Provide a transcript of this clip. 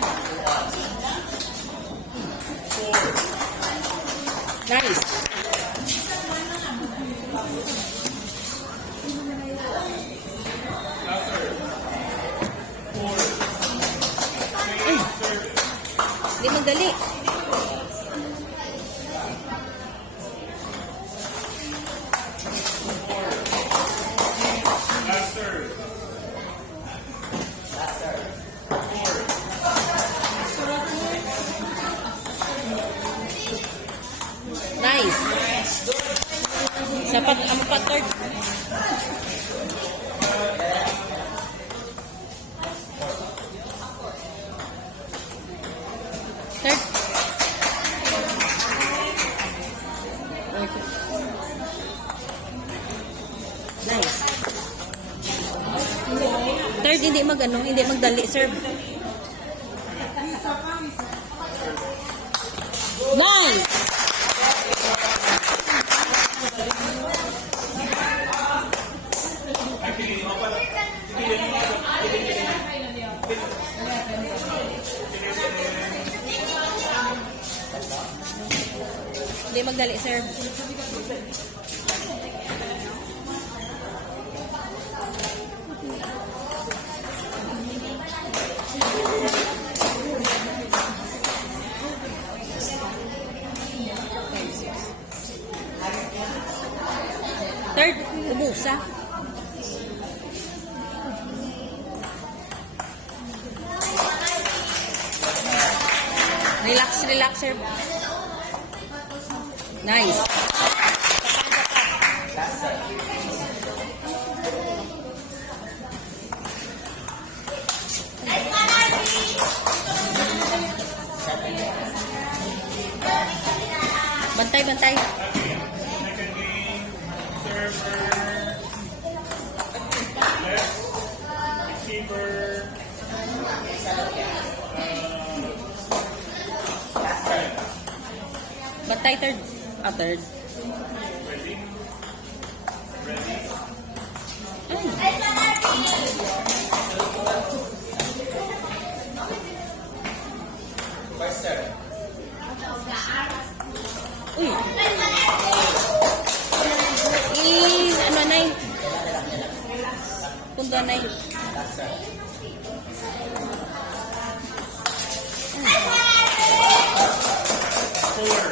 third. Nice. Ay. Hindi magdali. Nice. Sapat ang third. Third. Okay. Nice. Third, hindi hindi magdali, serve. Nice. Hindi magdali, serve. Third, ubusa. Relax, relax, sir. Nice. Bantay, bantay. Bantay, third. Third. Uy. Ano na yun? Pundo na yun. Four.